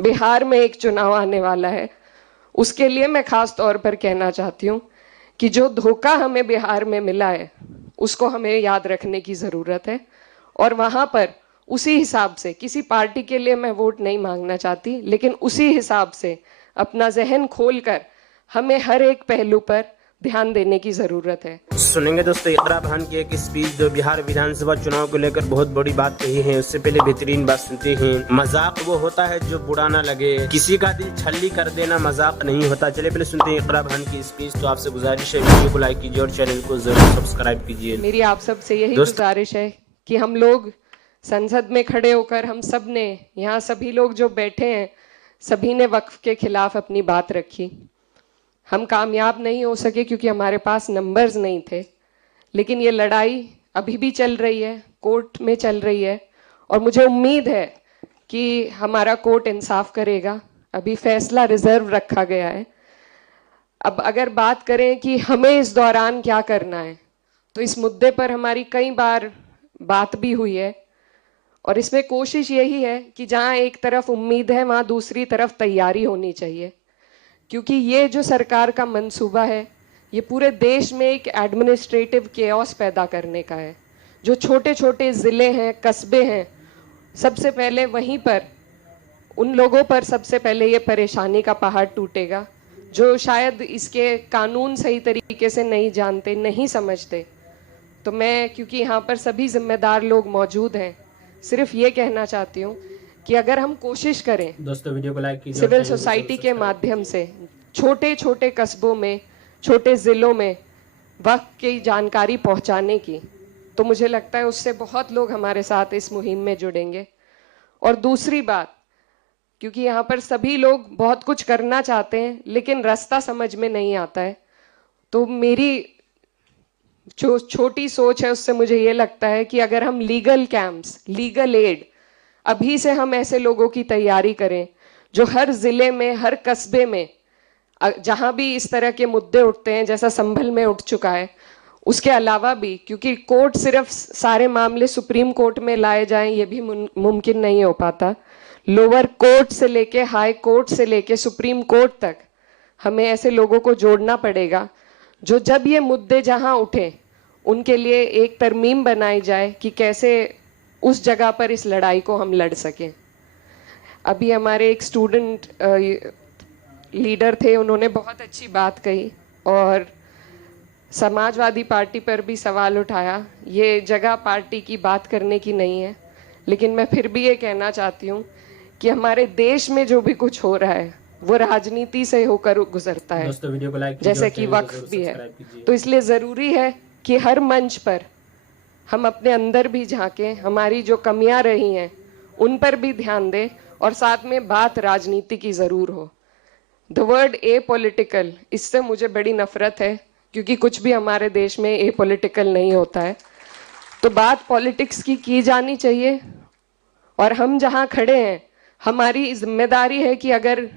बिहार में एक चुनाव आने वाला है, उसके लिए मैं खास तौर पर कहना चाहती हूँ कि जो धोखा हमें बिहार में मिला है उसको हमें याद रखने की ज़रूरत है। और वहाँ पर उसी हिसाब से, किसी पार्टी के लिए मैं वोट नहीं मांगना चाहती, लेकिन उसी हिसाब से अपना जहन खोलकर हमें हर एक पहलू पर ध्यान देने की ज़रूरत है। सुनेंगे दोस्तों इकरा बहन की एक स्पीच जो बिहार विधानसभा चुनाव को लेकर बहुत बड़ी बात कही है। उससे पहले बेहतरीन बात सुनते हैं। मजाक वो होता है जो बुरा ना लगे, किसी का दिल छल्ली कर देना मजाक नहीं होता। चले पहले सुनते हैं इकरा बहन की स्पीच। तो आपसे गुजारिश है वीडियो को लाइक कीजिए और चैनल को जरूर सब्सक्राइब कीजिए। मेरी आप सब से यही गुजारिश है कि हम लोग संसद में खड़े होकर, हम सब ने, यहाँ सभी लोग जो बैठे हैं, सभी ने वक्फ के खिलाफ अपनी बात रखी। हम कामयाब नहीं हो सके क्योंकि हमारे पास नंबर्स नहीं थे, लेकिन ये लड़ाई अभी भी चल रही है, कोर्ट में चल रही है, और मुझे उम्मीद है कि हमारा कोर्ट इंसाफ करेगा। अभी फैसला रिजर्व रखा गया है। अब अगर बात करें कि हमें इस दौरान क्या करना है, तो इस मुद्दे पर हमारी कई बार बात भी हुई है, और इसमें कोशिश यही है कि जहां एक तरफ उम्मीद है वहां दूसरी तरफ तैयारी होनी चाहिए, क्योंकि ये जो सरकार का मंसूबा है ये पूरे देश में एक एडमिनिस्ट्रेटिव केओस पैदा करने का है। जो छोटे छोटे ज़िले हैं, कस्बे हैं, सबसे पहले वहीं पर उन लोगों पर सबसे पहले ये परेशानी का पहाड़ टूटेगा जो शायद इसके कानून सही तरीके से नहीं जानते, नहीं समझते। तो मैं, क्योंकि यहाँ पर सभी जिम्मेदार लोग मौजूद हैं, सिर्फ ये कहना चाहती हूँ कि अगर हम कोशिश करें दोस्तों वीडियो को लाइक कीजिए, सिविल सोसाइटी के माध्यम से छोटे छोटे कस्बों में, छोटे ज़िलों में वक्त की जानकारी पहुँचाने की, तो मुझे लगता है उससे बहुत लोग हमारे साथ इस मुहिम में जुड़ेंगे। और दूसरी बात, क्योंकि यहाँ पर सभी लोग बहुत कुछ करना चाहते हैं लेकिन रास्ता समझ में नहीं आता है, तो मेरी जो छोटी सोच है उससे मुझे ये लगता है कि अगर हम लीगल कैंप्स, लीगल एड अभी से हम ऐसे लोगों की तैयारी करें जो हर जिले में, हर कस्बे में, जहां भी इस तरह के मुद्दे उठते हैं, जैसा संभल में उठ चुका है, उसके अलावा भी, क्योंकि कोर्ट सिर्फ सारे मामले सुप्रीम कोर्ट में लाए जाएं ये भी मुमकिन नहीं हो पाता। लोअर कोर्ट से लेके हाई कोर्ट से लेके सुप्रीम कोर्ट तक हमें ऐसे लोगों को जोड़ना पड़ेगा जो जब ये मुद्दे जहां उठे उनके लिए एक तरमीम बनाई जाए कि कैसे उस जगह पर इस लड़ाई को हम लड़ सकें। अभी हमारे एक स्टूडेंट लीडर थे, उन्होंने बहुत अच्छी बात कही और समाजवादी पार्टी पर भी सवाल उठाया। ये जगह पार्टी की बात करने की नहीं है, लेकिन मैं फिर भी ये कहना चाहती हूँ कि हमारे देश में जो भी कुछ हो रहा है वो राजनीति से होकर गुजरता है, जैसे कि वक्फ भी है। तो इसलिए ज़रूरी है कि हर मंच पर हम अपने अंदर भी झांकें, हमारी जो कमियां रही हैं उन पर भी ध्यान दें, और साथ में बात राजनीति की ज़रूर हो। द वर्ड ए पॉलिटिकल, इससे मुझे बड़ी नफरत है, क्योंकि कुछ भी हमारे देश में ए पॉलिटिकल नहीं होता है। तो बात पॉलिटिक्स की जानी चाहिए, और हम जहां खड़े हैं हमारी जिम्मेदारी है कि अगर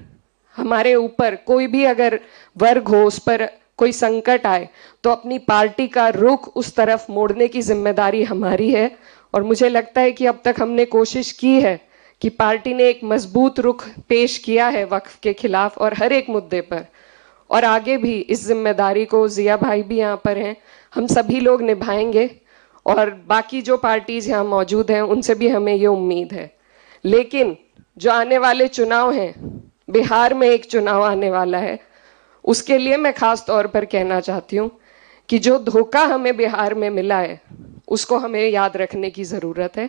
हमारे ऊपर कोई भी अगर वर्ग हो, उस पर कोई संकट आए, तो अपनी पार्टी का रुख उस तरफ मोड़ने की जिम्मेदारी हमारी है। और मुझे लगता है कि अब तक हमने कोशिश की है कि पार्टी ने एक मजबूत रुख पेश किया है वक्फ के खिलाफ और हर एक मुद्दे पर, और आगे भी इस जिम्मेदारी को, जिया भाई भी यहाँ पर हैं, हम सभी लोग निभाएंगे, और बाकी जो पार्टीज यहाँ मौजूद हैं उनसे भी हमें ये उम्मीद है। लेकिन जो आने वाले चुनाव हैं, बिहार में एक चुनाव आने वाला है, उसके लिए मैं खास तौर पर कहना चाहती हूँ कि जो धोखा हमें बिहार में मिला है उसको हमें याद रखने की ज़रूरत है।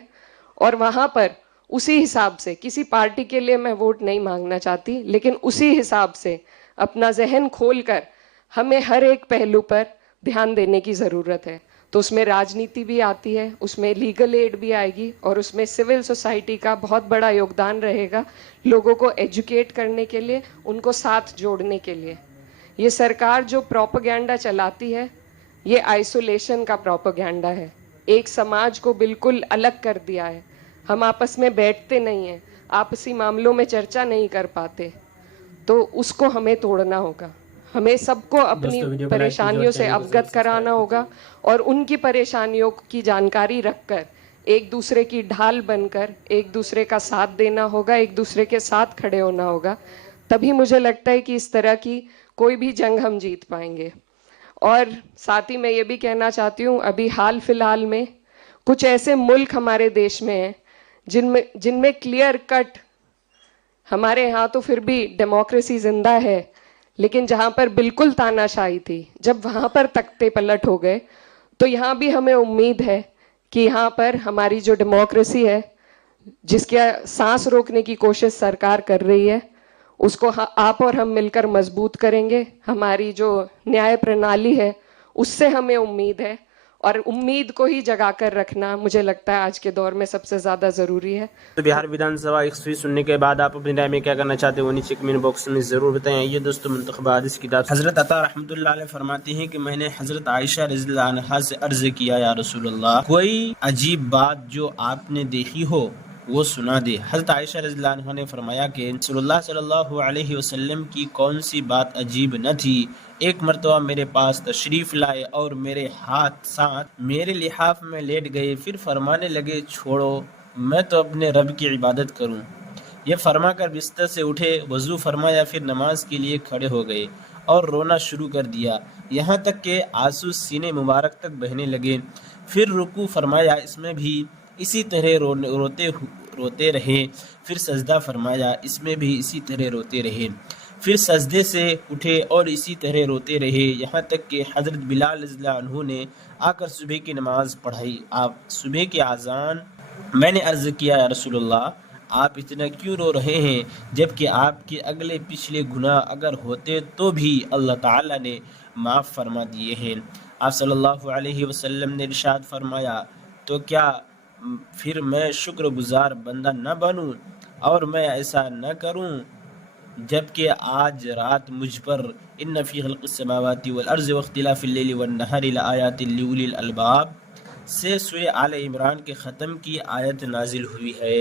और वहाँ पर उसी हिसाब से, किसी पार्टी के लिए मैं वोट नहीं मांगना चाहती, लेकिन उसी हिसाब से अपना जहन खोलकर हमें हर एक पहलू पर ध्यान देने की ज़रूरत है। तो उसमें राजनीति भी आती है, उसमें लीगल एड भी आएगी, और उसमें सिविल सोसाइटी का बहुत बड़ा योगदान रहेगा लोगों को एजुकेट करने के लिए, उनको साथ जोड़ने के लिए। ये सरकार जो प्रोपेगेंडा चलाती है ये आइसोलेशन का प्रोपेगेंडा है, एक समाज को बिल्कुल अलग कर दिया है। हम आपस में बैठते नहीं हैं, आपसी मामलों में चर्चा नहीं कर पाते, तो उसको हमें तोड़ना होगा। हमें सबको अपनी परेशानियों से अवगत कराना होगा और उनकी परेशानियों की जानकारी रखकर एक दूसरे की ढाल बनकर एक दूसरे का साथ देना होगा, एक दूसरे के साथ खड़े होना होगा, तभी मुझे लगता है कि इस तरह की कोई भी जंग हम जीत पाएंगे। और साथ ही मैं ये भी कहना चाहती हूँ, अभी हाल फिलहाल में कुछ ऐसे मुल्क हमारे देश में हैं जिनमें क्लियर कट, हमारे यहाँ तो फिर भी डेमोक्रेसी जिंदा है, लेकिन जहाँ पर बिल्कुल तानाशाही थी, जब वहाँ पर तख्ते पलट हो गए, तो यहाँ भी हमें उम्मीद है कि यहाँ पर हमारी जो डेमोक्रेसी है, जिसके सांस रोकने की कोशिश सरकार कर रही है, उसको आप और हम मिलकर मजबूत करेंगे। हमारी जो न्याय प्रणाली है उससे हमें उम्मीद है, और उम्मीद को ही जगा कर रखना मुझे लगता है आज के दौर में सबसे ज्यादा जरूरी है। तो बिहार विधानसभा एक सुनने के बाद आप अपनी राय में क्या करना चाहते हो, नीचे कमेंट बॉक्स में जरूर बताएं। ये दोस्तों मुंतखबा हदीस किताब हजरत अता रहमतुल्लाह अलैह फरमाती हैं कि मैंने हजरत आयशा रज़ियल्लाहु अन्हा से अर्ज किया, या रसूलल्लाह, कोई अजीब बात जो आपने देखी हो वो सुना दे। हज़रत आयशा रज़ियल्लाहु अन्हा ने फरमाया कि रसूलुल्लाह सल्लल्लाहु अलैहि वसल्लम की कौन सी बात अजीब न थी। एक मरतबा मेरे पास तशरीफ़ लाए और मेरे हाथ साथ मेरे लिहाफ में लेट गए, फिर फरमाने लगे, छोड़ो, मैं तो अपने रब की इबादत करूं। ये फरमा कर बिस्तर से उठे, वज़ू फरमाया, फिर नमाज के लिए खड़े हो गए और रोना शुरू कर दिया, यहाँ तक कि आंसू सीने मुबारक तक बहने लगे। फिर रुकू फरमाया, इसमें भी इसी तरह रोते रहे। फिर सजदा फरमाया, इसमें भी इसी तरह रोते रहे। फिर सजदे से उठे और इसी तरह रोते रहे, यहाँ तक कि हज़रत बिलाल रज़ियल्लाहु अन्हु ने आकर सुबह की नमाज पढ़ाई। आप सुबह की आज़ान, मैंने अर्ज़ किया, या रसूलल्लाह, आप इतना क्यों रो रहे हैं, जबकि आपके अगले पिछले गुनाह अगर होते तो भी अल्लाह ताला ने माफ़ फरमा दिए हैं। आप सल्लल्लाहु अलैहि वसल्लम ने इरशाद फरमाया, तो क्या फिर मैं शुक्रगुजार बंदा न बनूं और मैं ऐसा न करूं, जबकि आज रात मुझ पर इन्न फी खल्क़िस समावाति वल अर्ज़ि वख्तिलाफ़िल लैलि वन नहारि लआयातिन लिउलिल अलबाब से सूरह आल इमरान के ख़त्म की आयत नाजिल हुई है।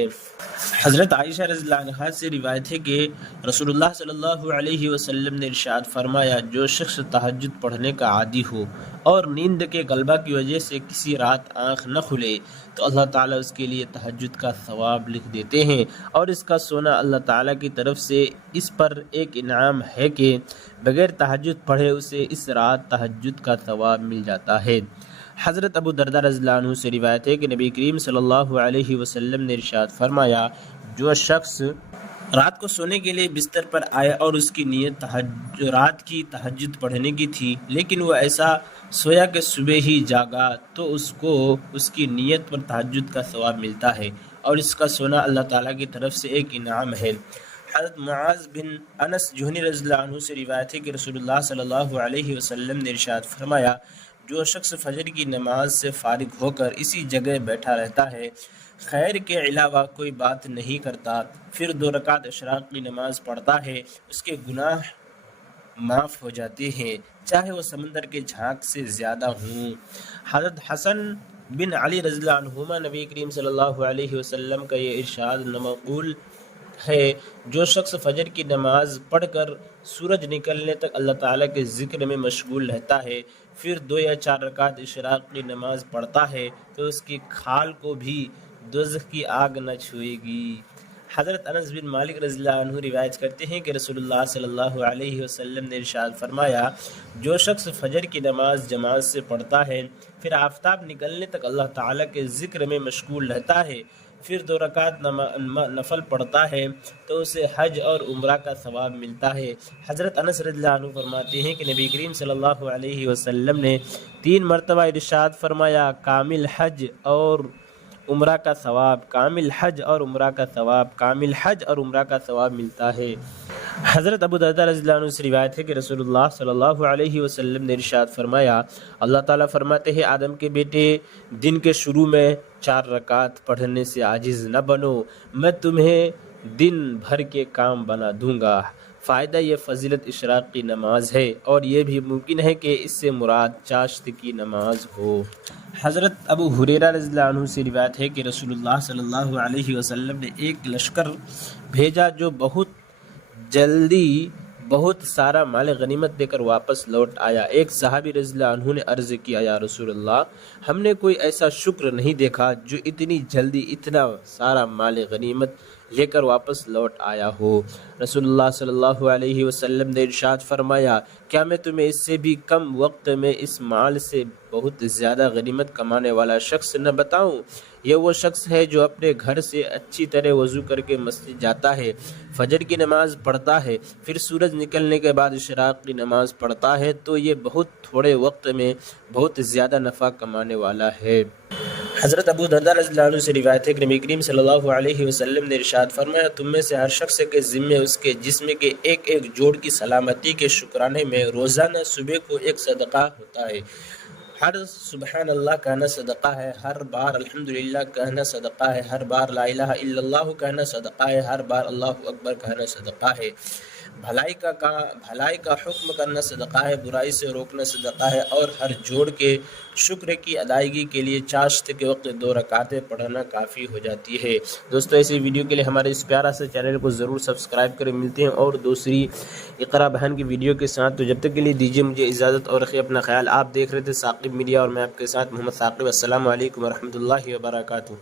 हज़रत आयशा रज़ियल्लाहु अन्हा से रिवायत है कि रसूलुल्लाह सल्लल्लाहु अलैहि वसल्लम ने इरशाद फरमाया, जो शख्स तहज्जुद पढ़ने का आदी हो और नींद के गलबा की वजह से किसी रात आँख न खुले, तो अल्लाह ताला उसके लिए तहज्जुद का सवाब लिख देते हैं, और इसका सोना अल्लाह ताला की तरफ से इस पर एक इनाम है कि बगैर तहज्जुद पढ़े उसे इस रात तहज्जुद का सवाब मिल जाता है। हज़रत अबू दरदा रज़ियल्लाहु अन्हु से रिवायत है कि नबी करीम सल्लल्लाहु अलैहि वसल्लम ने इरशाद फरमाया, जो शख्स रात को सोने के लिए बिस्तर पर आए और उसकी नीयत रात की तहज्जुद पढ़ने की थी, लेकिन वो ऐसा सोया कि सुबह ही जागा, तो उसको उसकी नीयत पर तहज्जुद का सवाब मिलता है, और इसका सोना अल्लाह ताला की तरफ से एक इनाम है। हज़रत मुआज़ बिन अनस जुहनी रज़ियल्लाहु अन्हु से रिवायत है कि रसूलुल्लाह सल्लल्लाहु अलैहि वसल्लम ने इरशाद फरमाया, जो शख्स फजर की नमाज से फारिग होकर इसी जगह बैठा रहता है, खैर के अलावा कोई बात नहीं करता, फिर 2 रकात इशराक की नमाज पढ़ता है, उसके गुनाह माफ़ हो जाते हैं, चाहे वो समंदर के झाग से ज़्यादा हों। हज़रत हसन बिन अली रज़ियल्लाहु अन्हुमा नबी करीम सल्लल्लाहु अलैहि वसल्लम का ये इरशाद नमक़ूल है, जो शख्स फजर की नमाज पढ़कर सूरज निकलने तक अल्लाह ताला के ज़िक्र में मशगूल रहता है, फिर 2 या 4 रकात इशराक की नमाज पढ़ता है, तो उसकी खाल को भी दोज़ख की आग न छुएगी। हज़रत अनस बिन मालिक रज़ियल्लाहु अन्हु रिवायत करते हैं कि रसूलुल्लाह सल्लल्लाहु अलैहि वसल्लम ने इरशाद फरमाया, जो शख्स फजर की नमाज जमात से पढ़ता है, फिर आफताब निकलने तक अल्लाह ताला के ज़िक्र में मशगूल रहता है, फिर 2 रकात नफल पढ़ता है, तो उसे हज और उम्रा का सवाब मिलता है। हज़रत अनस रज़ियल्लाहु अन्हु फरमाते हैं कि नबी करीम सल्लल्लाहु अलैहि वसल्लम ने 3 मरतबा इरशाद फरमाया, कामिल हज और उम्रा का सवाब, कामिल हज और उम्रा का सवाब, कामिल हज और उम्रा का सवाब मिलता है। हज़रत अबू दरदा रज़ियल्लाहु अन्हु से रिवायत है कि रसूलुल्लाह सल्लल्लाहु अलैहि वसल्लम ने इरशाद फरमाया, अल्लाह ताला फरमाते हैं, आदम के बेटे, दिन के शुरू में 4 रकात पढ़ने से आजिज़ न बनो, मैं तुम्हें दिन भर के काम बना दूंगा। फ़ायदा ये फ़जीलत इशराक की नमाज है, और ये भी मुमकिन है कि इससे मुराद चाश्त की नमाज हो। हज़रत अबू हुरैरा रज़ियल्लाहु अन्हु से रिवायत है कि रसूलुल्लाह सल्लल्लाहु अलैहि वसल्लम ने एक लश्कर भेजा जो बहुत जल्दी بہت سارا مال غنیمت دے کر واپس لوٹ آیا۔ ایک صحابی رضی اللہ عنہ نے عرض کیا، یا رسول اللہ، ہم نے کوئی ایسا شکر نہیں دیکھا جو اتنی جلدی اتنا سارا مال غنیمت لے کر واپس لوٹ آیا ہو۔ رسول اللہ صلی اللہ علیہ وسلم نے ارشاد فرمایا، کیا میں تمہیں اس سے بھی کم وقت میں اس مال سے بہت زیادہ غنیمت کمانے والا شخص نہ بتاؤں؟ یہ وہ شخص ہے جو اپنے گھر سے اچھی طرح وضو کر کے مسجد جاتا ہے، فجر کی نماز پڑھتا ہے، پھر سورج نکلنے کے بعد اشراق کی نماز پڑھتا ہے، تو یہ بہت تھوڑے وقت میں بہت زیادہ نفع کمانے والا ہے۔ حضرت ابو درداء رضی اللہ عنہ سے روایت ہے کہ نبی کریم صلی اللہ علیہ وسلم نے ارشاد فرمایا، تم میں سے ہر شخص کے ذمے اس کے جسم کے ایک ایک جوڑ کی سلامتی کے شکرانے میں روزانہ صبح کو ایک صدقہ ہوتا ہے۔ ہر سبحان اللہ کہنا صدقہ ہے، ہر بار الحمدللہ کہنا صدقہ ہے، ہر بار لا الہ الا اللہ کہنا صدقہ ہے، ہر بار اللہ اکبر کہنا صدقہ ہے۔ بھلائی کا حکم کرنا صدقہ ہے، برائی سے روکنا صدقہ ہے، اور ہر جوڑ کے شکر کی ادائیگی کے لیے چاشت کے وقت 2 رکعتیں پڑھنا کافی ہو جاتی ہے۔ دوستو ایسی ویڈیو کے لیے ہمارے اس پیارا سے چینل کو ضرور سبسکرائب کریں۔ ملتے ہیں اور دوسری اقرا بہن کی ویڈیو کے ساتھ، تو جب تک کے لیے دیجیے مجھے اجازت اور رکھیے اپنا خیال۔ آپ دیکھ رہے تھے ثاقب میڈیا اور میں آپ کے ساتھ محمد ثاقب۔ السلام علیکم ورحمۃ اللہ وبرکاتہ۔